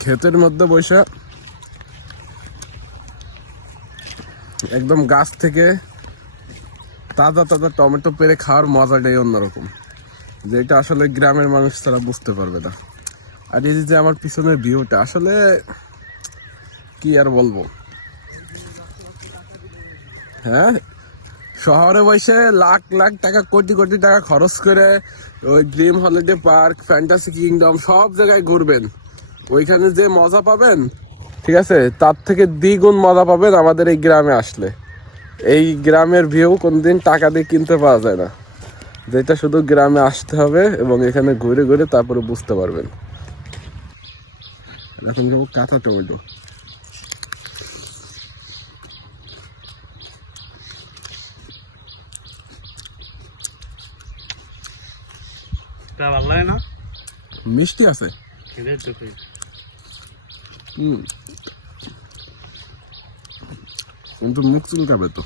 ক্ষেতের মধ্যে বসে একদম গাছ থেকে তাজা তাজা টমেটো পেড়ে খাওয়ার মজাটাই অন্যরকম, যেটা আসলে গ্রামের মানুষ ছাড়া বুঝতে পারবে না। আর এই যে আমার পিছনের ভিউটা আসলে কি আর বলবো। হ্যাঁ, শহরে বসে লাখ লাখ টাকা কোটি কোটি টাকা খরচ করে ওই dream holiday park, fantasy kingdom সব জায়গায় ঘুরবেন, ওইখানে যে মজা পাবেন, ঠিক আছে, তার থেকে দ্বিগুণ মজা পাবেন আমাদের এই গ্রামে আসলে। এই গ্রামের ভিউ কোনদিন টাকা দিয়ে কিনতে পাওয়া যায় না, যেটা শুধু গ্রামে আসতে হবে এবং এখানে ঘুরে ঘুরে তারপরে বুঝতে পারবেন। এখন যাবো কাঁচা টমেটো। ভালো লাগে না, মিষ্টি আছে। কিন্তু মুখ চুলকাবে তো।